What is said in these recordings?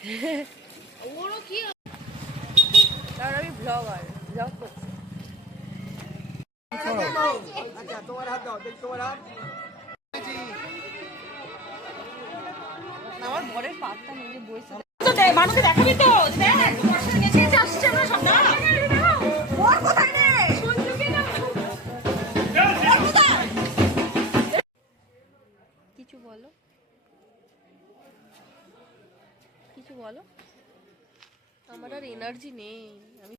ওরও কি কারণ আমি ব্লগ করছি। আচ্ছা তোমার হাত দাও, দেখি তোমার হাত। আমার বরের পাতটা নিয়ে বইছে তো দে মানুষকে দেখাবি তো দেখ নিচে আসছে না সব না ওর কোথায় রে সঞ্জুকে না কিছু বলো, কিছু বলো। আমার আর এনার্জি নেই। আমি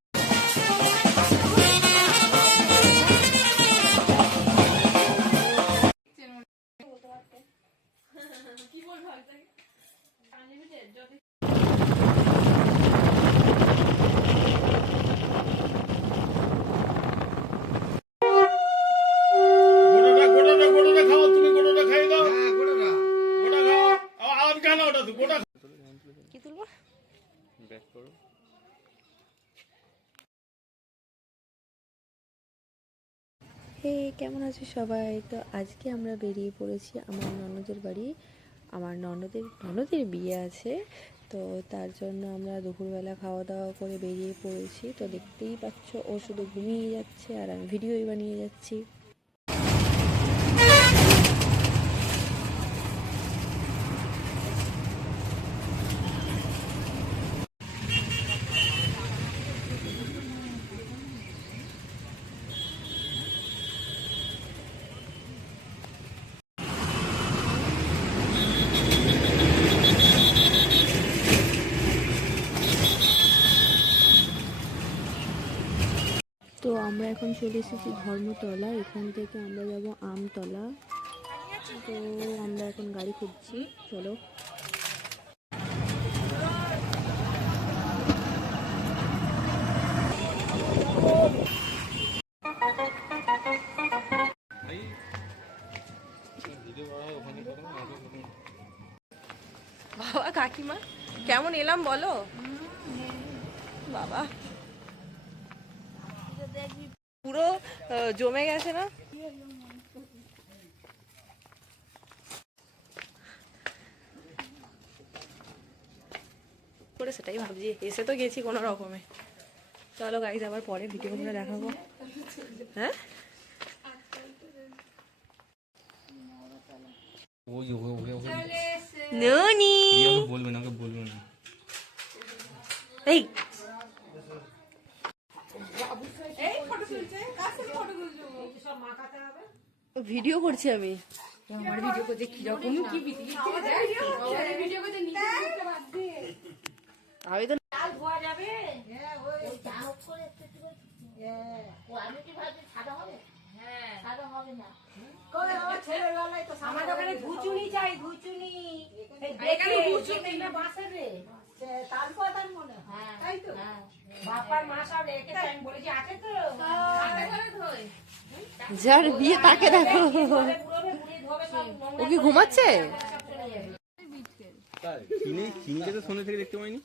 কি বলবো আনলিমিটেড যদি কি তুলবো ব্যাক করো। হে কেমন আছো সবাই? তো আজকে আমরা বেরিয়ে পড়েছি আমার ননদের বাড়ি। আমার ননদের বিয়ে আছে, তো তার জন্য আমরা দুপুরবেলা খাওয়া দাওয়া করে বেরিয়ে পড়েছি। তো দেখতেই পাচ্ছ ও শুধু ঘুমিয়ে যাচ্ছে আর আমি ভিডিওই বানিয়ে যাচ্ছি। তো আমরা এখন চলে এসেছি ধর্মতলা, এখান থেকে আমরা যাব আমতলা। তো আমরা এখন গাড়ি খুঁজছি, চলো। বাবা কাকিমা কেমন এলাম বলো? বাবা পুরো জমে গেছে না? করে সেটাই ভাবছি, এসে তো গেছি কোনো রকমে। চলো গাইজ আবার পরে ভিডিওগুলো দেখাবো। হ্যাঁ ননি বলবেন, ওকে বলবেন এই ভিডিও করছি আমি। আমার ভিডিও করতে কিরকম কি আমি তো আমার দোকানে ধুচুনি চাই ধুচুনি বাপার মা সব রেখে আমি বলেছি আছে তো যার বিয়ে তাকে দেখো, ও কি ঘুমাচ্ছে? চিনিকে তো শোনে থেকে দেখতে পাইনি।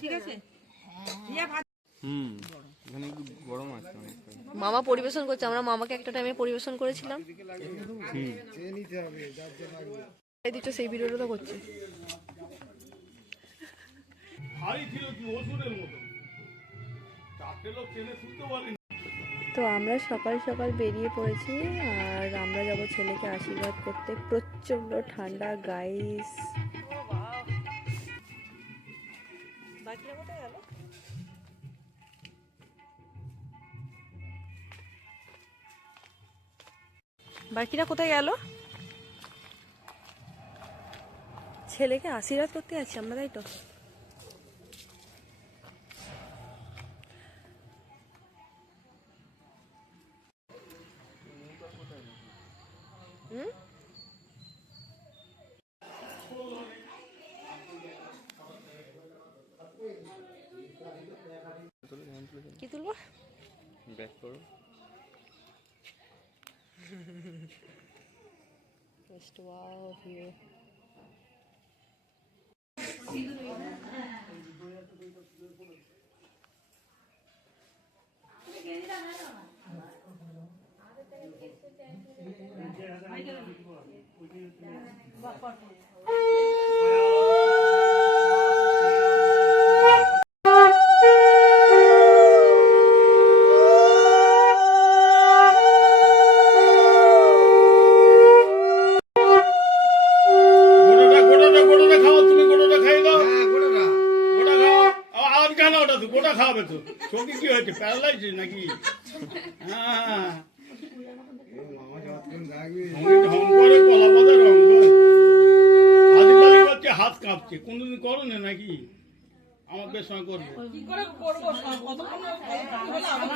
ঠিক আছে এখানে একটু গরম আছে অনেকটা। মামা পরিবেশন করছে, আমরা মামাকে একটা টাইমে পরিবেশন করেছিলাম। এই দিকটা সেই ভিডিওটা তো করছে। তো আমরা সকাল সকাল বেরিয়ে পড়েছি আর আমরা যাব ছেলেকে আশীর্বাদ করতে। প্রচন্ড ঠান্ডা গাইস। বাকিরা কোথায় গেল? বাকিরা কোথায় গেল? ছেলেকে আশীর্বাদ করতে যাচ্ছি আমরা, তাই তো? কি তুলবো ব্যাক করো। Just wow here. গোটাটা গোটাটা গোটাটা খাও, তুমি গোটাটা খাই দাও। হ্যাঁ গোটাটা গোটা খাও। আর কেন ওটা তো গোটা খাওয়াবে তো। চোখে কি হয়েছে, প্যারালাইসিস নাকি? হ্যাঁ, মামা যতক্ষণ থাকবি আমি ঢং করে কলা পাতা রং করে আদিবাড়ি করছে, হাত কাঁপছে। কোনদিন করো না নাকি? আমার বেশ সময় করবো। কি করে করবো কতক্ষণ হলো আবার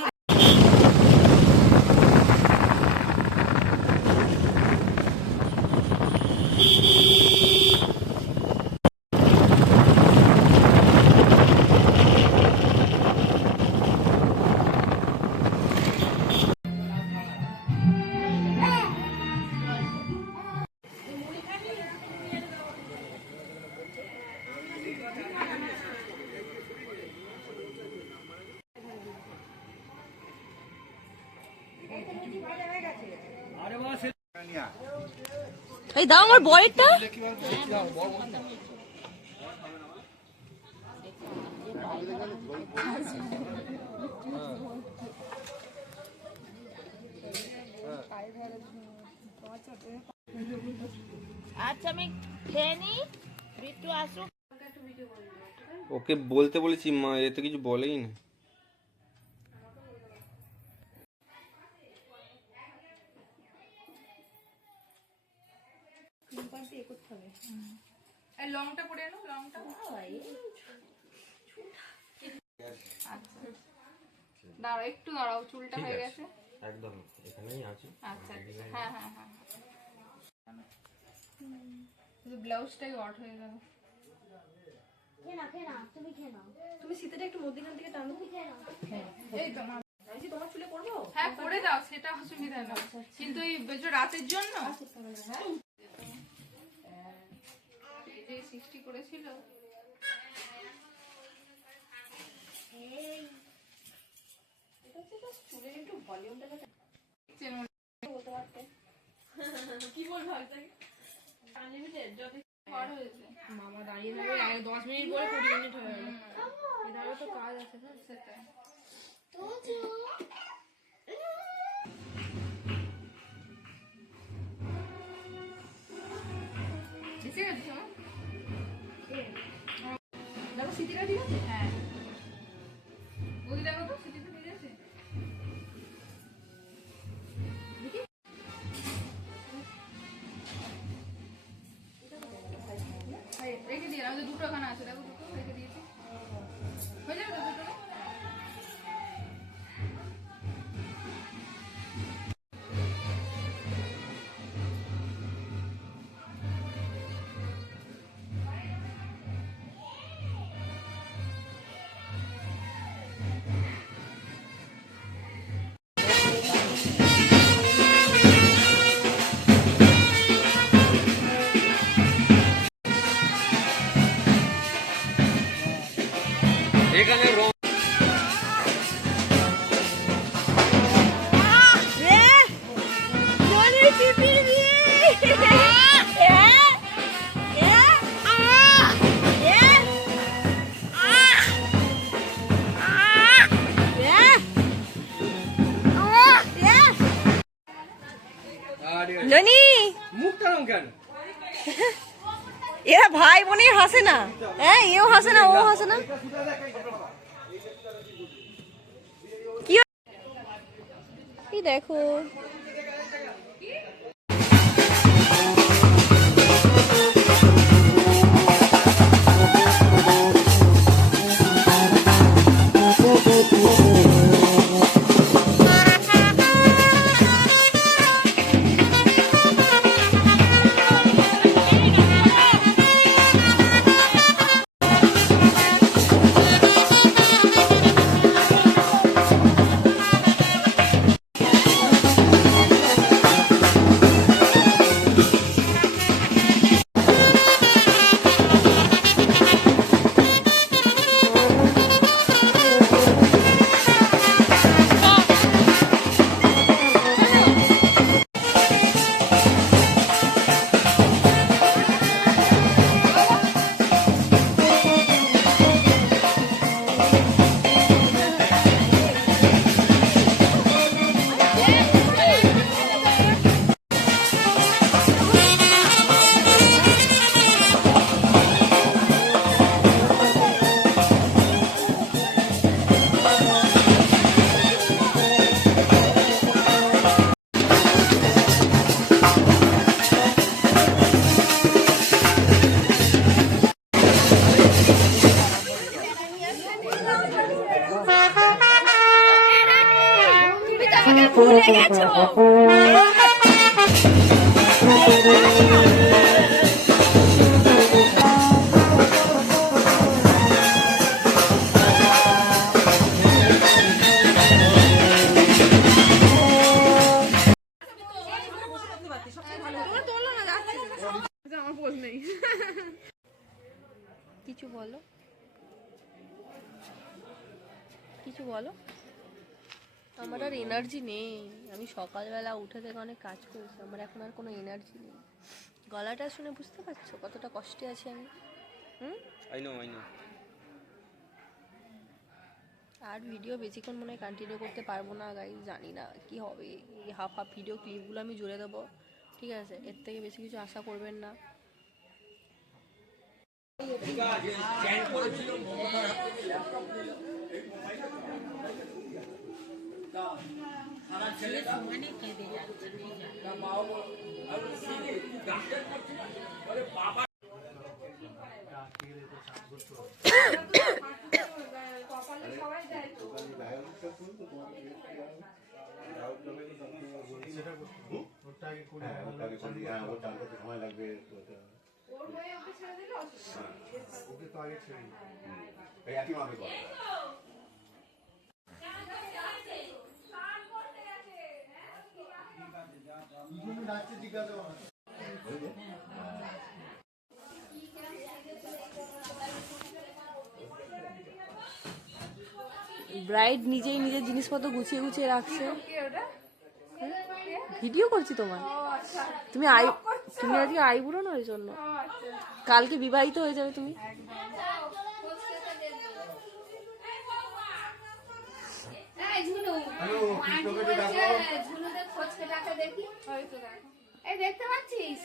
এই দাও আমার বয়েরটা আচ্ছা আমি খেয়ে নি বিট্টু আসুক ওকে বলতে বলেছি, মা এ তো কিছু বলেই না। লংটা পড়ে এলো লংটা আচ্ছা দাঁড়াও একটু দাঁড়াও চুলটা হয়ে গেছে একদম এখানেই আছি। আচ্ছা আচ্ছা হ্যাঁ হ্যাঁ হ্যাঁ শুধু ব্লাউজটাই অড হয়ে গেল তুমি শীতেটা একটু মধ্যখান থেকে টানো। এই তো মা আমি তোমার চুলে করবো। হ্যাঁ করে দাও সেটা অসুবিধা না কিন্তু এই যে রাতের জন্য এই যে সৃষ্টি করেছিল চুলের একটু ভলিউমটা কি বলবো আনলিমিটেড যদি বড় হয়েছে মামা দাঁড়িয়ে থাকবে 10 মিনিট পরে 20 মিনিট হয়ে গেল। এধারও তো কাজ আছে না। সেটাই এসে গেছে শোনো দেখো সিটিটা ঠিক আছে। হ্যাঁ বলি দেখো তো সিটিতে ঠিক আছে রেখে দিয়ে আমাদের দুটো এখানে আছে দেখো দুটো রেখে দিয়েছি হয়ে যাবে তো দুটো এখানে ননি মুখ টানো কেন? এরা ভাই বোনে হাসে না। হ্যাঁ এও হাসে না ও হাসে না। কি দেখো তোমার তোলো না, যাচ্ছে না। আমার পোজ নেই। কিছু বলো, কিছু বলো। আমার আর এনার্জি নেই। আমি সকালবেলা উঠে থেকে অনেক কাজ করেছি, আমার এখন আর কোনো এনার্জি নেই। গলাটা শুনে বুঝতে পারছো কতটা কষ্টে আছি আমি? আই নো আর ভিডিও বেশিক্ষণ মনে হয় কন্টিনিউ করতে পারবো না গাইস, জানি না কি হবে। এই হাফ ভিডিও ক্লিপগুলো আমি জুড়ে দেবো, ঠিক আছে? এর থেকে বেশি কিছু আশা করবেন না। ব্রাইড নিজেই নিজের জিনিসপত্র গুছিয়ে গুছিয়ে রাখছে। ভিডিও করছি তোমার। তুমি আজকে আইবুড়ো না, ওই জন্য। কালকে বিবাহিত হয়ে যাবে তুমি। দেখতে পাচ্ছিস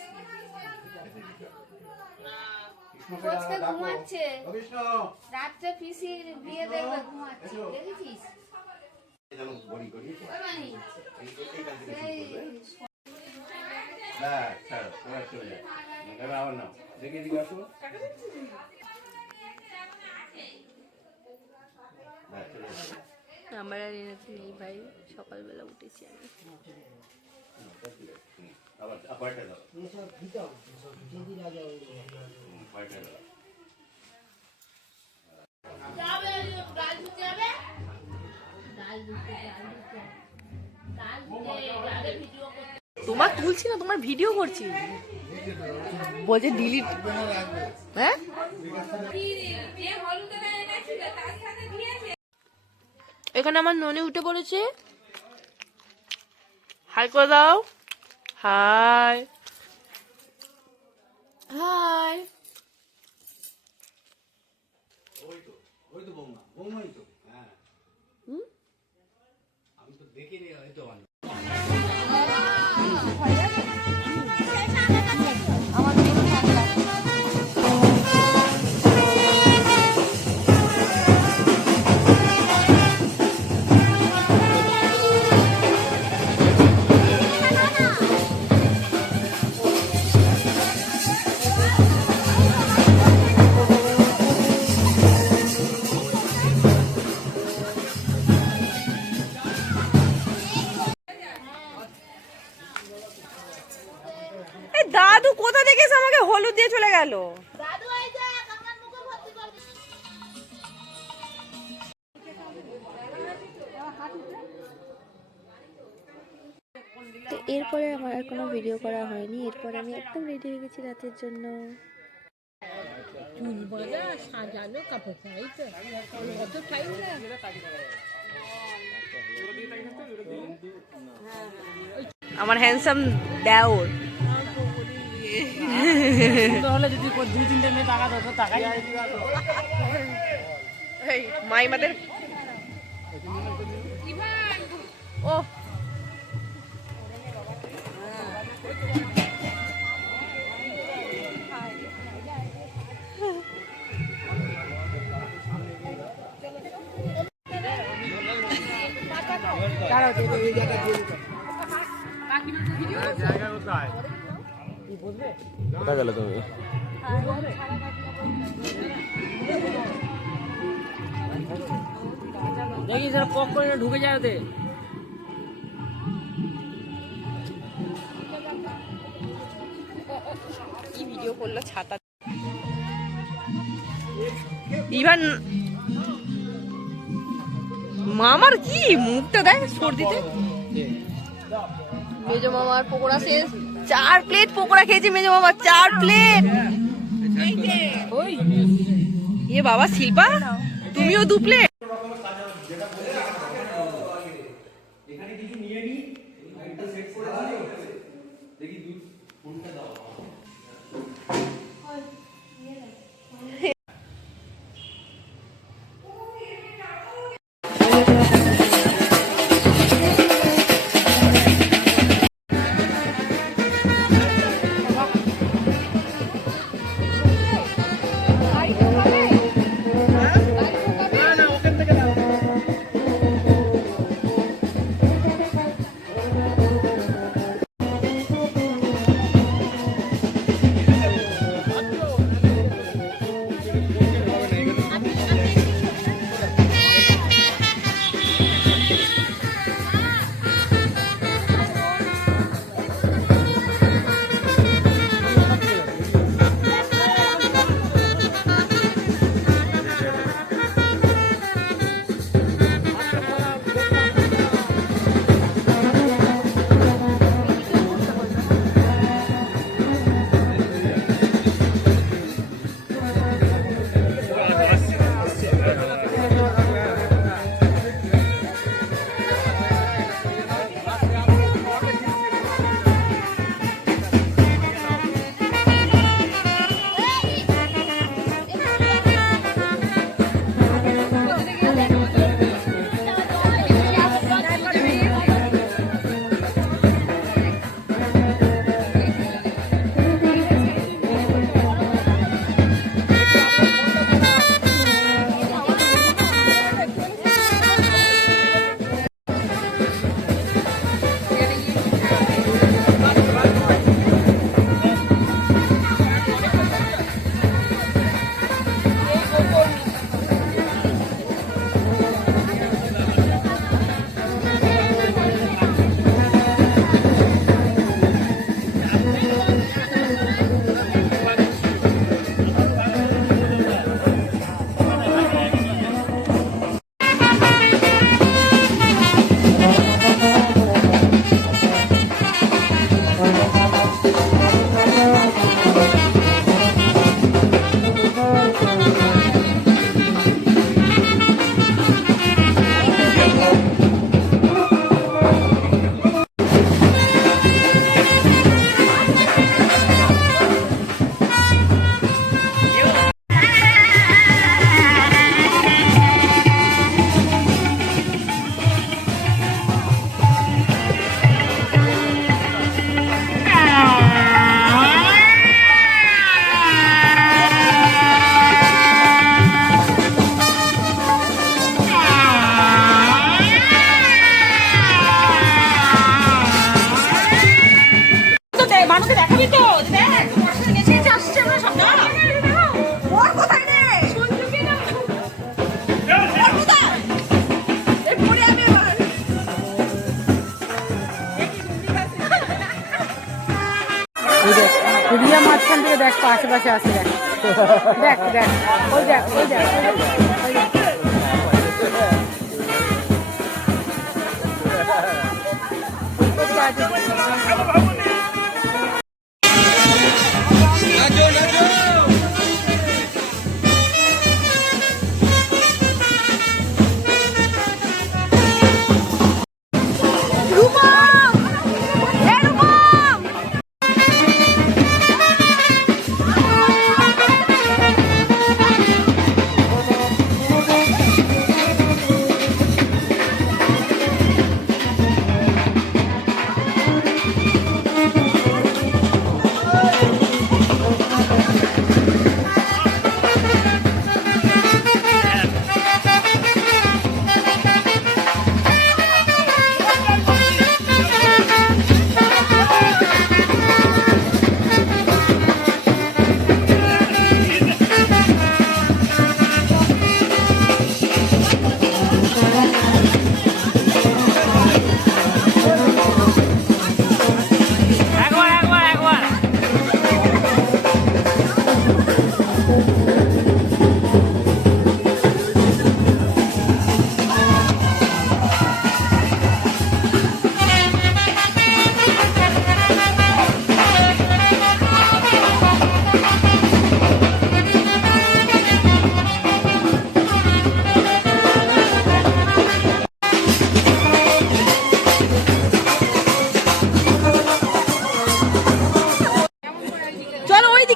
ঘুমাচ্ছে রাত্রে পিসির বিয়ে দেখবে, ঘুমাচ্ছে দেখেছিস? আমার আর এনার্জি নেই ভাই, সকালবেলা উঠেছি আমি। তোমার তুলছি না, তোমার ভিডিও করছি। বলছে ডিলিট। হ্যাঁ, এখানে আমার ননি উঠে পড়েছে। হাই করে দাও। High high. ওই তো বৌমা, বৌমাই তো। হ্যাঁ, আমি তো দেখিনি হয়তো। দাদু কোথা থেকে এসে আমাকে হলুদ দিয়ে চলে গেল। তো এরপরে আমার আর কোনো ভিডিও করা হয়নি। এরপরে আমি একদম রেডি হয়ে গেছি রাতের জন্য। চুল বাঁধা সাজানো কাপড় চাই তো কত টাইম লাগে। আমার হ্যান্ডসাম দেওর। মাইমাদের ও কোথায় গেলে তুমি? দেখি স্যার পক করে ঢুকে যায় ওতে। কি ভিডিও করলো ছাতা। ইভান মামার কি মুখটা দেখ সর্দিতে। মেজো মামার পকোড়া শেষ। 4 প্লেট পকোড়া খেয়েছি মেজো মামা, 4 প্লেট। ওই এ বাবা শিল্পা, তুমিও 2 প্লেট। এখানে কিছু নিয়ে নি, লাইটটা সেট করে দেখি দুধ কোনটা দাও। মানুষকে দেখাবি তো, দেখ বর্ষা গেছে আসছে আমরা সব না। ওর কোথায় রে সঞ্জুকে না, ওর কোথায় এই পড়ে আমি এবার রিয়া মাঝখান থেকে দেখ, আশেপাশে আসে দেখ, দেখ দেখ, ওই দেখ, ওই দেখ, ওই দেখ।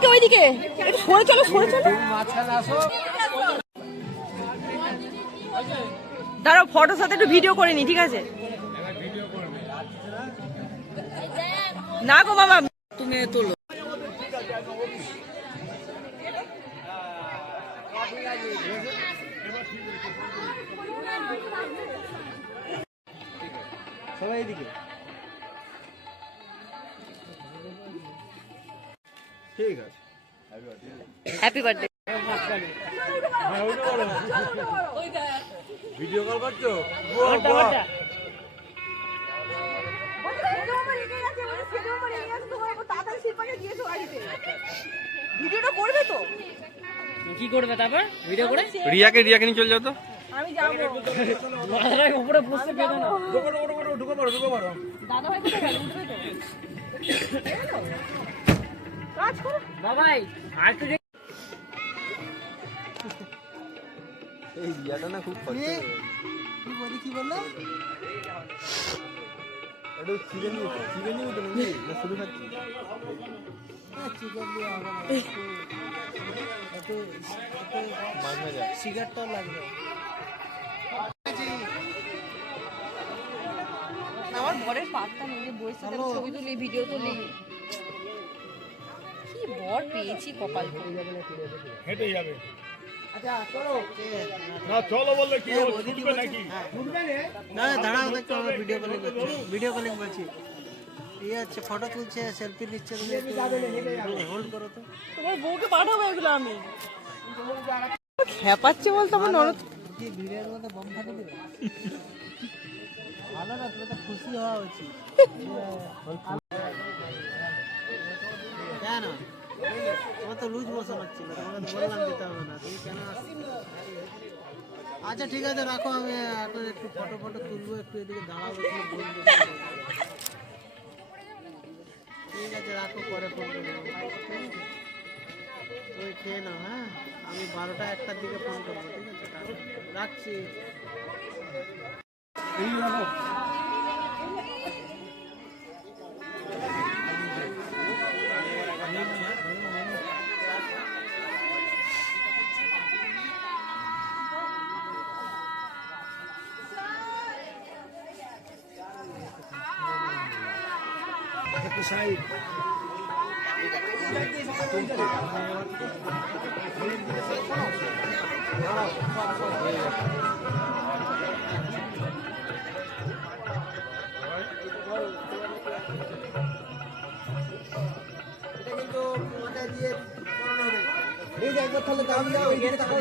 ওইদিকে ওইদিকে একটু সরে চলো দাঁড়াও ফটোর সাথে একটু ভিডিও করে নি ঠিক আছে না গো বাবা তুমি তোলো সবাই এদিকে ঠিক আছে হ্যাপি বার্থডে ভিডিও কল করছো ভিডিওটা করবে তো কি করবে তারপর ভিডিও করে রিয়াকে নিয়ে চলে যাও তো। আমি যাবো উপরে বসতে পেতো না ঢুকে পড়ো দাদা ভাই কোথায় গেল উঠবে তো কাজ করো বাবাই আর তো এই রিয়াটা না খুব খরচা কি বললো একটু চিকেন নিয়ে তো নাকি না শুধু খাচ্ছি চিকেন দিয়ে হবে না একটু মাঝে যা সিগারেটটাও লাগবে আমার বরের পাত্তা নেই যে বইয়ের সাথে ছবি তুলি ভিডিও তুলি কি বর পেয়েছি কপাল করে হেঁটে যাবে আচ্ছা চলো না চলো বললে কি হবে নাকি না দাঁড়াও দেখো আমরা ভিডিও কলিং বলছি এই আছে ফটো তুলছে সেলফি নিচ্ছে তুমি হোল্ড করো তো তোমার বউকে পাঠাবো এগুলো আমি খেপাচ্ছে বলতো আমার ননদ কি ভিড়ের মধ্যে বম ফাটে দিবে ভালো না তুমি তো খুশি হওয়া উচিত কেন তোমার তো লুজ মোশন হচ্ছিল তোমাকে তো বললাম দিতে হবে না তুমি কেন আচ্ছা ঠিক আছে রাখো আমি এখন একটু ফটো তুলবো একটু এদিকে দাঁড়াবো একটু বলবো ঠিক আছে রাখো পরে ফোন করবো তুমি খেয়ে নাও হ্যাঁ আমি 12টা 1টার দিকে ফোন করবো ঠিক আছে রাখছি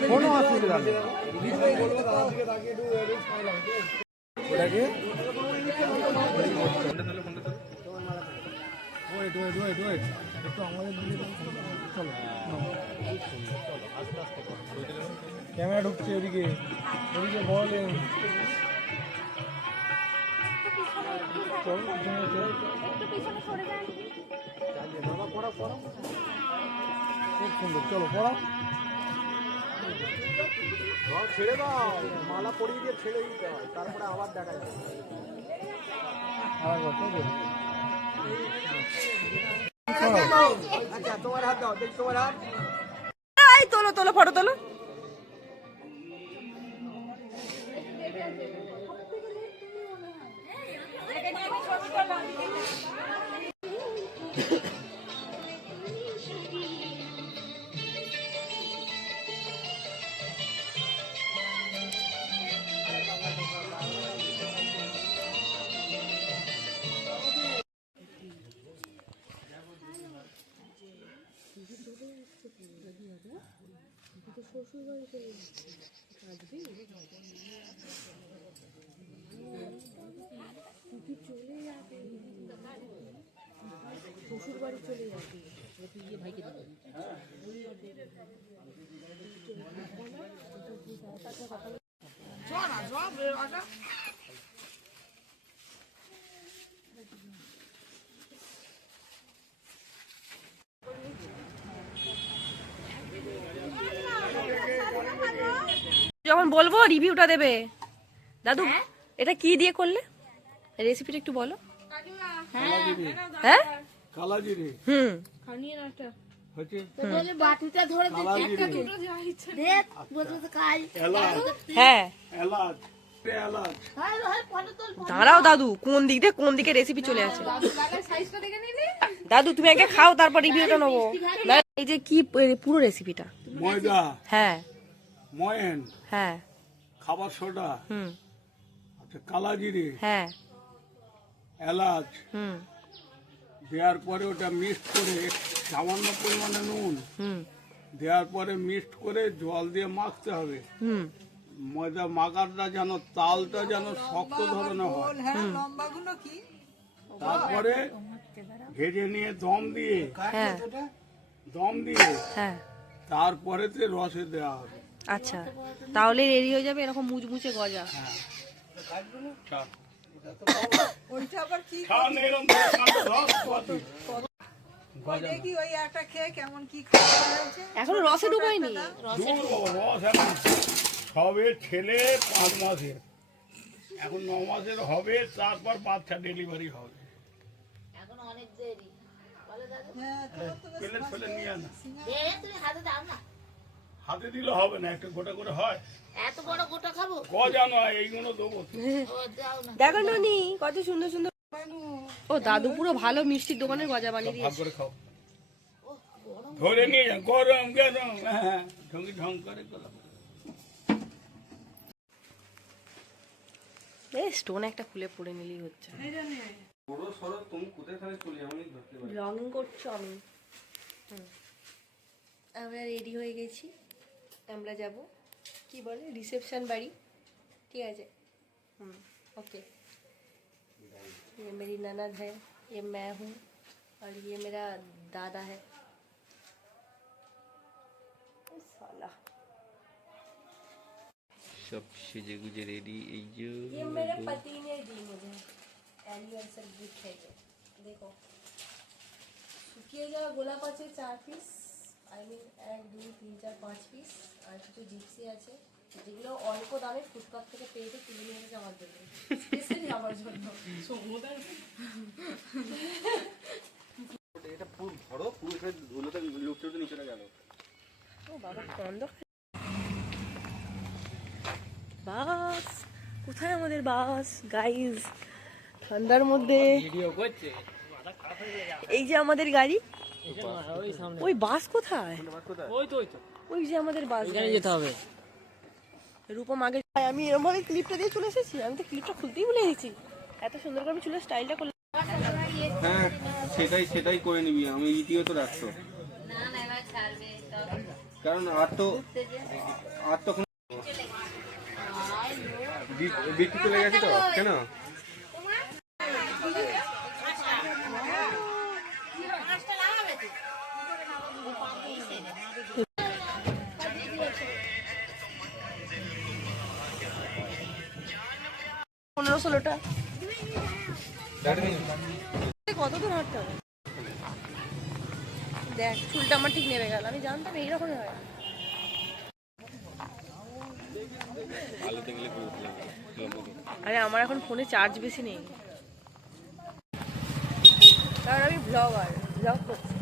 কোনো অসুবিধা নেই ক্যামেরা ঢুকছে ওদিকে বলেন চল খুব সুন্দর চলো পড়া ছেড়ে দাও মালা পরিয়ে দিয়ে ছেড়ে দিতে হয় তারপরে আবার দেখা যায় আচ্ছা তোমার হাত দাও দেখ তোমার হাত এই তোলো ফটো তোলো যখন বলবো রিভিউটা দেবে দাদু এটা কি দিয়ে করলে রেসিপিটা একটু বলো হ্যাঁ কালাজিরে হুম খানিয়ে না একটা হচ্ছে বলে বাটিটা ধরে কালা জিরে, দেখ বলতে তো খাই এলাচ, হ্যাঁ এলাচ, এলাচ, দাঁড়াও দাদু, কোন দিক দিয়ে কোন দিকে রেসিপি চলে আছে। সাইজটা দেখে নিলি দাদু তুমি আগে খাও, তারপর রিভিউটা নেবো। না, এই যে কি পুরো রেসিপিটা। ময়দা, হ্যাঁ ময়েন, হ্যাঁ খাবার সোডা, হুম আচ্ছা কালা জিরে, হ্যাঁ এলাচ হুম দেওয়ার পরে ওটা মিক্সড করে সামান্য পরিমাণে নুন হুম দেওয়ার পরে মিক্সড করে জল দিয়ে মাখতে হবে। হুম ময়দা মাখাটা যেন তালটা যেন শক্ত ধরনের হয়। তারপরে ভেজে নিয়ে দম দিয়ে হ্যাঁ হ্যাঁ তারপরে রসে দেওয়া হবে। আচ্ছা, তাহলে রেডি হয়ে যাবে এরকম মুচমুচে গজা। খান এরকম করে খান, রস কত। এখনো রসে ঢুকায়নি। দূর বাবা, রস এখন সবে ছেলে 5 মাসের, এখন 9 মাসের হবে, তারপর বাচ্চা ডেলিভারি হবে। পেলে ফেলে নিয়ে আনা, তুমি হাতে দাও না হাতে দিলে হবে না, একটা গোটা করে হয়। এত বড় গোটা খাবো গজা নয়, এইগুলো দেবো। ও দাও না দেখো নানি কত সুন্দর সুন্দর। ও দাদু পুরো ভালো মিষ্টির দোকানের গজা বানিয়ে ভাগ দিয়েছে। করে খাও, ধরে নিয়ে যান, গরম গরম, হ্যাঁ ঢঙ্গি ঢং করে গলা। স্টোন একটা খুলে পড়ে নিলেই হচ্ছে। বড় সরো, তুমি কোথায় খানে চলে যাবো, আমি ধরতে পারি। ব্লগিং করছো আমি। আমরা রেডি হয়ে গেছি, আমরা যাব কি বলে রিসেপশন বাড়ি, ঠিক আছে। ओके, ये मेरी ननद है, ये मैं हूँ और ये मेरा दादा है। साला সব সেজে গুজে রেডি। এই যে ये मेरे पति ने दी मुझे एनिवर्सरी गिफ्ट है ये, देखो শুকিয়ে যাওয়া গোলাপ আছে 4 পিস, আই মিন 1 2 3 4 5 পিস, আর কিছু জিপসি আছে যেগুলো অল্প দামে ফুটপাথ থেকে পেয়ে কিনে নিয়ে এসেছে আমার জন্য, স্পেশালি আমার জন্য। এটা পুরো ধরো, পুরো এখানে ধুলোতে লুকতে নিচে গেল। ও বাবা বন্ধ। বাস কোথায় আমাদের বাস গাইস, ঠান্ডার মধ্যে এই যে আমাদের গাড়ি, ওই বাস কোথায়, ওই যে আমাদের বাস, এখানে যেতে হবে। রূপম আগে, আমি এরকম ভাবে ক্লিপটা দিয়ে চলে এসেছি, আমি তো ক্লিপটা খুলতেই ভুলে গেছি, এত সুন্দর করে আমি চুলের স্টাইলটা করলাম। হ্যাঁ সেটাই করে নিবি, আমি ইটিও তো রাখতো, কারণ আর তো বিক্রি চলে গেছে তো, কেন পনেরো 16টা কত দূর হাঁটতে হবে দেখ, চুলটা আমার ঠিক নেমে গেল, আমি জানতাম এইরকমই হয়। আরে আমার এখন ফোনে চার্জ বেশি নেই, কারণ আমি ব্লগ করছি।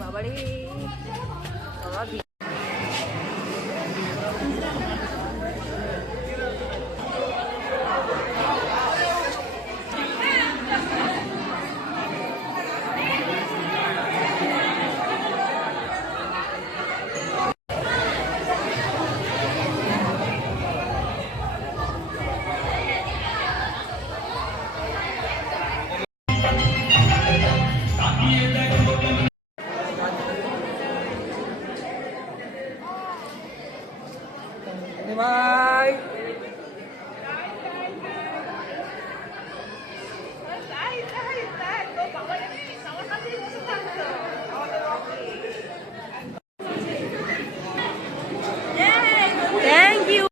বাবারে বাবা, বাই। Thank you.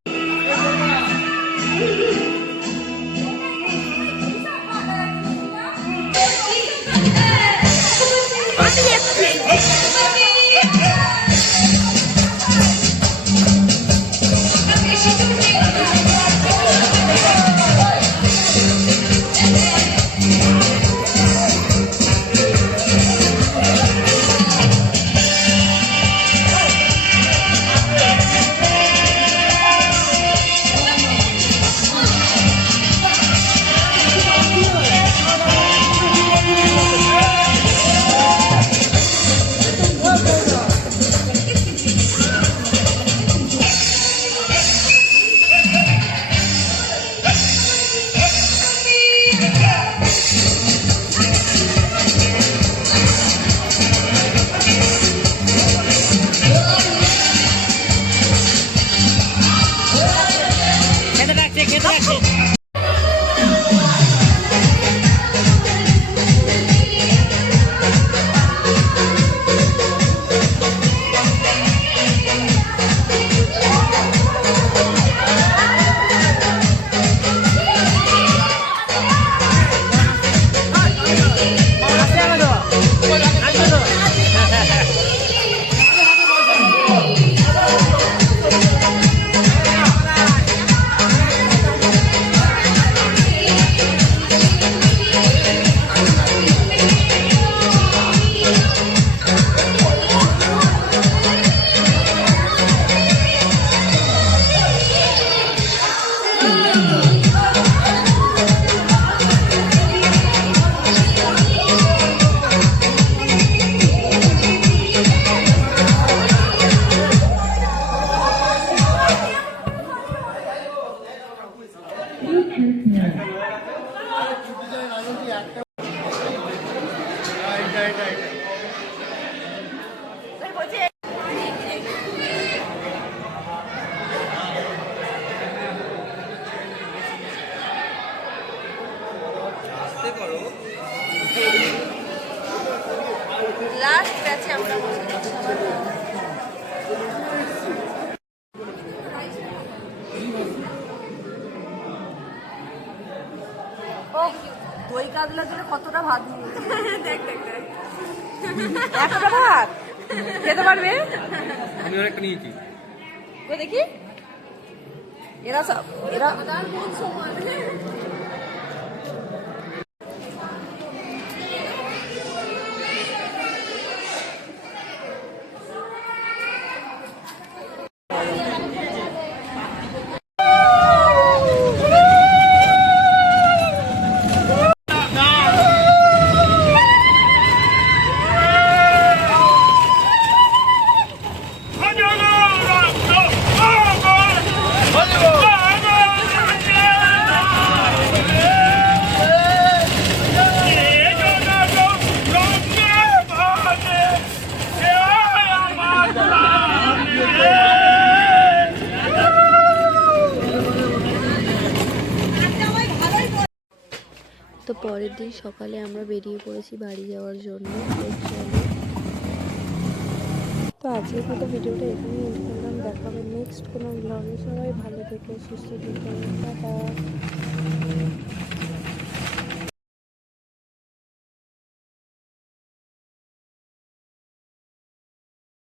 কাতলা দিলে কতটা ভাত নিয়ে দেখ দেখ দেখ এতটা ভাত খেতে পারবে? আমি অনেকটা নিয়েছি। ওই দেখি এরা সব এরা তো পরের দিন সকালে আমরা বেরিয়ে পড়েছি বাড়ি যাওয়ার জন্য। তো আজকের মতো ভিডিওটা এখানেই এন্ড করলাম। দেখা হবে নেক্সট কোনো ব্লগে। সবাই ভালো থেকো, সুস্থ থেকো, টাটা।